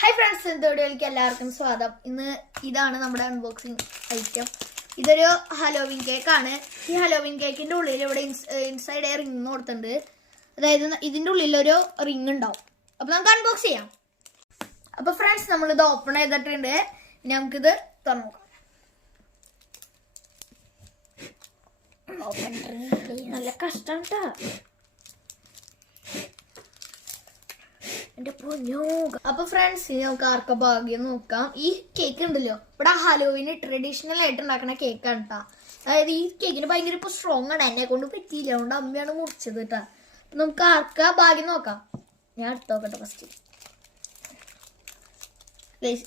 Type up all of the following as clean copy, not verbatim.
Hi friends, എല്ലാവർക്കും സ്വാഗതം. ഇന്ന് ഇതാണ് നമ്മുടെ അൺബോക്സിംഗ് ഐറ്റം. ഇതൊരു ഹലോവിൻ കേക്ക് ആണ്. ഈ ഹലോവിൻ കേക്കിന്റെ ഉള്ളിൽ ഇവിടെ ഇൻസൈഡ് റിംഗ് കൊടുത്തിട്ടുണ്ട്. അതായത് ഇതിന്റെ ഉള്ളിൽ ഒരു റിംഗ് ഉണ്ടാവും. അപ്പൊ നമുക്ക് അൺബോക്സ് ചെയ്യാം. അപ്പൊ ഫ്രണ്ട്സ് നമ്മൾ ഇത് ഓപ്പൺ ചെയ്തിട്ടുണ്ട്. ഇനി നമുക്കിത് തുറന്നു നോക്കാം. നല്ല കഷ്ടം ട്ടാ. അപ്പൊ ഫ്രണ്ട്സ് ഇനി നമുക്ക് ആർക്ക ഭാഗ്യം നോക്കാം. ഈ കേക്ക് ഉണ്ടല്ലോ ഇവിടെ ഹലോവിന് ട്രഡീഷണൽ ആയിട്ട് ഉണ്ടാക്കുന്ന കേക്കാണ് കേട്ടാ. അതായത് ഈ കേക്കിന് ഭയങ്കര ഇപ്പൊ സ്ട്രോങ് ആണ്. എന്നെ കൊണ്ട് പറ്റിയില്ല, അതുകൊണ്ട് അമ്മയാണ് മുറിച്ചത് കേട്ടാ. അപ്പൊ നമുക്ക് ആർക്ക ഭാഗ്യം നോക്കാം. ഞാൻ എടുത്ത് നോക്കട്ടെ ഫസ്റ്റ്.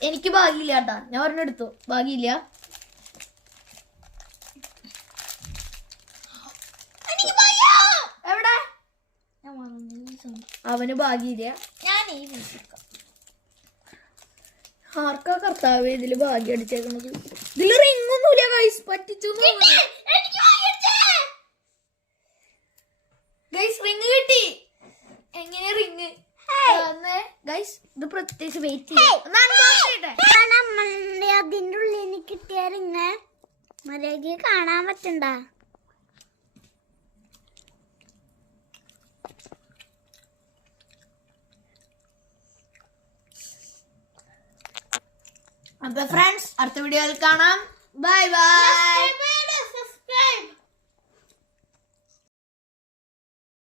എനിക്ക് ഭാഗ്യമില്ല കേട്ടാ, ഞാൻ ഒരെണ്ണം എടുത്തു. ഭാഗ്യമില്ല. എവിടെ അവന് ഭാഗ്യമില്ല. ആർക്കാ കർത്താവ് ഇതില് ഭാഗ്യം അടിച്ചേക്കണത്? ഇതില് റിംഗ് ഒന്നുമില്ല ഗൈസ്, പറ്റിച്ചു. ഗൈസ് റിംഗ് കിട്ടി. എങ്ങനെ റിംഗ് ഗൈസ്? ഇത് പ്രത്യേകിച്ച് വെയിറ്റ് അതിന്റെ ഉള്ളിൽ കിട്ടിയ റിംഗ് മര്യാദക്ക് കാണാൻ പറ്റണ്ട. അപ്പൊ ഫ്രണ്ട്സ് അടുത്ത വീഡിയോയിൽ കാണാം. Bye bye.